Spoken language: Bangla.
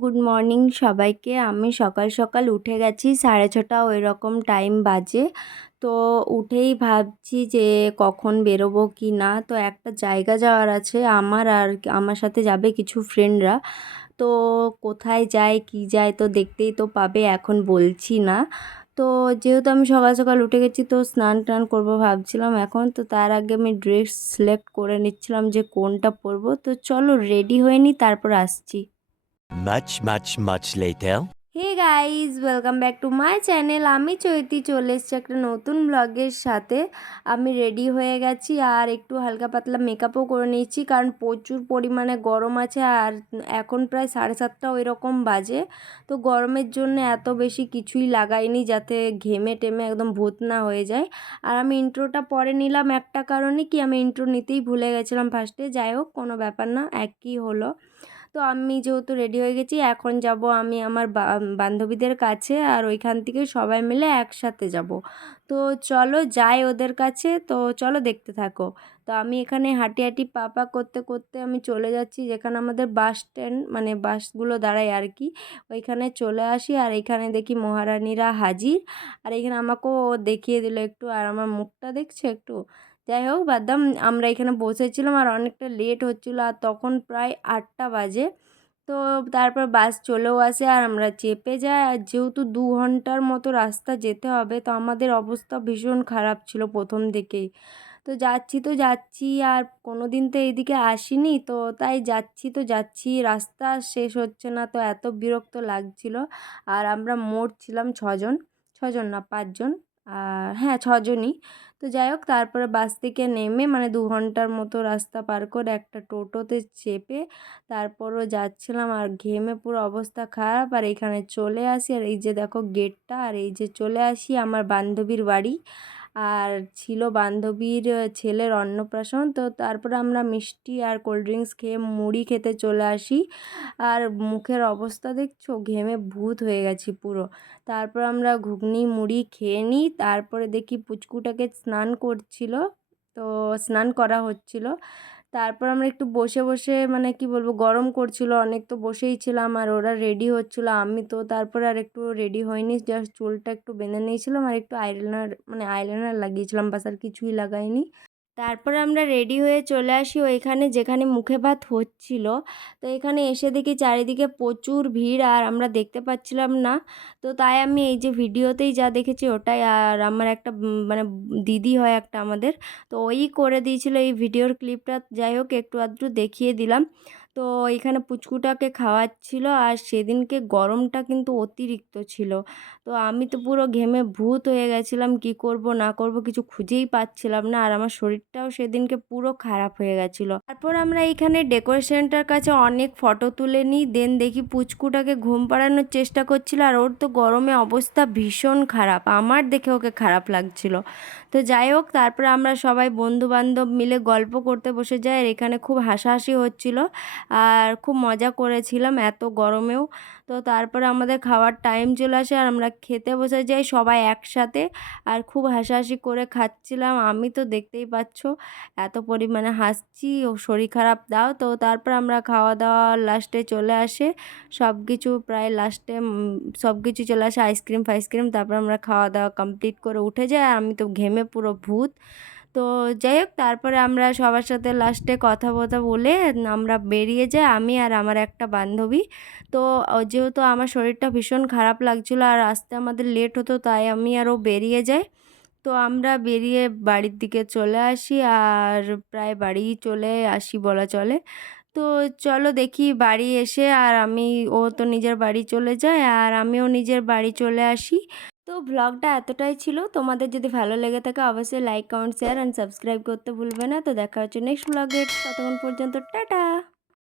গুড মর্নিং সবাইকে। আমি সকাল সকাল উঠে গেছি, সাড়ে ছটা ওই রকম টাইম বাজে। তো উঠেই ভাবছি যে কখন বেরোবো কি না। তো একটা জায়গা যাওয়ার আছে, আমার আর আমার সাথে যাবে কিছু ফ্রেন্ডরা। তো কোথায় যায়, কি যায় তো দেখতেই তো পাবে, এখন বলছি না। তো যেহেতু আমি সকাল সকাল উঠে গেছি, তো স্নান টান করব ভাবছিলাম এখন। তো তার আগে আমি ড্রেস সিলেক্ট করে নিচ্ছিলাম যে কোনটা পরবো। তো চলো রেডি হয়ে নিই তারপর আসছি। Much, much, much later. Hey guys welcome back to my channel আমি চৈতি চলে এসেছি একটা নতুন ব্লগের সাথে। আমি রেডি হয়ে গেছি আর একটু হালকা পাতলা মেকআপও করে নিয়েছি কারণ প্রচুর পরিমাণে গরম আছে আর এখন প্রায় সাড়ে সাতটা ওই রকম বাজে। তো গরমের জন্য এত বেশি কিছুই লাগাইনি যাতে ঘেমে টেমে একদম ভূত না হয়ে যায়। আর আমি ইন্ট্রোটা পরে নিলাম একটা কারণে কি আমি ইন্ট্রো নিতেই ভুলে গেছিলাম ফার্স্টে যাই হোক কোনো ব্যাপার না একই হলো। তো আমি যেহেতু রেডি হয়ে গেছি, এখন যাব আমি আমার বান্ধবীদের কাছে আর ওইখান থেকে সবাই মিলে একসাথে যাব। তো চলো যাই ওদের কাছে, তো চলো দেখতে থাকো। তো আমি এখানে হাঁটি হাঁটি পা পা করতে করতে আমি চলে যাচ্ছি, যেখানে আমাদের বাস স্ট্যান্ড মানে বাসগুলো দাঁড়ায় আর কি। ওইখানে চলে আসি আর এখানে দেখি মহারানীরা হাজির। আর এখানে আমাকেও দেখিয়ে দিল একটু, আর আমার মুখটা দেখছ একটু? যাই হোক বাদাম আমরা এখানে বসেছিলাম আর অনেকটা লেট হচ্ছিল আর তখন প্রায় আটটা বাজে। তো তারপর বাস চলেও আসে আর আমরা চেপে যাই। আর যেহেতু দু ঘণ্টার মতো রাস্তা যেতে হবে, তো আমাদের অবস্থা ভীষণ খারাপ ছিল প্রথম দিকেই। তো যাচ্ছি তো যাচ্ছি আর কোনো দিন তো এইদিকে আসিনি, তো তাই যাচ্ছি তো যাচ্ছি। রাস্তা শেষ হচ্ছে না, তো এত বিরক্ত লাগছিল। আর আমরা মোট ছিলাম ছজন ছজন না পাঁচজন। আর হ্যাঁ ছজনই। তো যাই হোক, তারপরে বাস থেকে নেমে মানে দু ঘণ্টার মতো রাস্তা পার করে একটা টোটোতে চেপে তারপরও যাচ্ছিলাম আর ঘেমে পুরো অবস্থা খারাপ। আর এখানে চলে আসি আর এই যে দেখো গেটটা, আর এই যে চলে আসি আমার বান্ধবীর বাড়ি। আর ছিল বান্ধবীর ছেলের অন্নপ্রাশন। তো তারপরে আমরা মিষ্টি আর কোল্ড ড্রিঙ্কস খেয়ে মুড়ি খেতে চলে আসি। আর মুখের অবস্থা দেখছ? ঘেমে ভূত হয়ে গেছি পুরো। তারপর আমরা ঘুগনি, মুড়ি খেয়ে নিই। তারপরে দেখি পুচকুটাকে স্নান করছিল। তো স্নান করা হচ্ছিল। তারপর আমরা একটু বসে বসে মানে কি বলব, গরম করছিল, অনেক তো বসেই ছিলাম আর ওরা রেডি হচ্ছিল, আমি তো তারপরে আর একটু রেডি হয়নি জাস্ট চুলটা একটু বেঁধে নিয়েছিলাম আর একটু আইলাইনার মানে আইলাইনার লাগিয়েছিলাম, বাস আর কিছুই লাগাইনি। তারপরে আমরা রেডি হয়ে চলে আসি ওইখানে যেখানে মুখে ভাত হচ্ছিল। তো এখানে এসে দেখি চারিদিকে প্রচুর ভিড় আর আমরা দেখতে পাচ্ছিলাম না। তো তাই আমি এই যে ভিডিওতেই যা দেখেছি ওটাই আর আমার একটা মানে দিদি হয় একটা আমাদের। তো ওই করে দিয়েছিল এই ভিডিওর ক্লিপটা যাই হোক, একটু আধটু দেখিয়ে দিলাম। তো এখানে পুচকুটাকে খাওয়াচ্ছিল আর সেদিনকে গরমটা কিন্তু অতিরিক্ত ছিল। তো আমি তো পুরো ঘেমে ভূত হয়ে গেছিলাম, কি করব, না করব কিছু খুঁজেই পাচ্ছিলাম না আর আমার শরীরটাও সেদিনকে পুরো খারাপ হয়ে গেছিল। তারপর আমরা এইখানে ডেকোরেশনটার কাছে অনেক ফটো তুলে নিই, দেন দেখি পুচকুটাকে ঘুম পাড়ানোর চেষ্টা করছিল আর ওর তো গরমে অবস্থা ভীষণ খারাপ, আমার দেখে ওকে খারাপ লাগছিল। তো যাই হোক, তারপরে আমরা সবাই বন্ধু বান্ধব মিলে গল্প করতে বসে যাই আর এখানে খুব হাসাহাসি হচ্ছিল। আর খুব মজা করেছিলাম এত গরমেও। তো তারপরে আমাদের খাওয়ার টাইম চলে আসে আর আমরা খেতে বসে যাই সবাই একসাথে আর খুব হাসাহাসি করে খাচ্ছিলাম। আমি তো দেখতেই পাচ্ছ এত পরিমাণে হাসছি, ও শরীর খারাপ, দাও। তো তারপর আমরা খাওয়া দাওয়া লাস্টে চলে আসে। সব কিছু প্রায় লাস্টে সব কিছু চলে আসে আইসক্রিম ফাইসক্রিম তারপর আমরা খাওয়া দাওয়া কমপ্লিট করে উঠে যাই। আর আমি তো ঘেমে পুরো ভূত। তো যাই হোক, তারপরে আমরা সবার সাথে লাস্টে কথা বথা বলে আমরা বেরিয়ে যাই, আমি আর আমার একটা বান্ধবী। তো যেহেতু আমার শরীরটা ভীষণ খারাপ লাগছিল আর আসতে আমাদের লেট হতো, তাই আমি আরও বেরিয়ে যাই। তো আমরা বেরিয়ে বাড়ির দিকে চলে আসি আর প্রায় বাড়ি চলে আসি বলা চলে। তো চলো দেখি বাড়ি এসে আর আমি, ও তো নিজের বাড়ি চলে যায় আর আমিও নিজের বাড়ি চলে আসি। তো ব্লগটা এতটাই ছিল। তোমাদের যদি ভালো লেগে থাকে অবশ্যই like comment share and subscribe করতে ভুলবে না। তো দেখা হচ্ছে নেক্সট ব্লগে ততক্ষণ পর্যন্ত টাটা।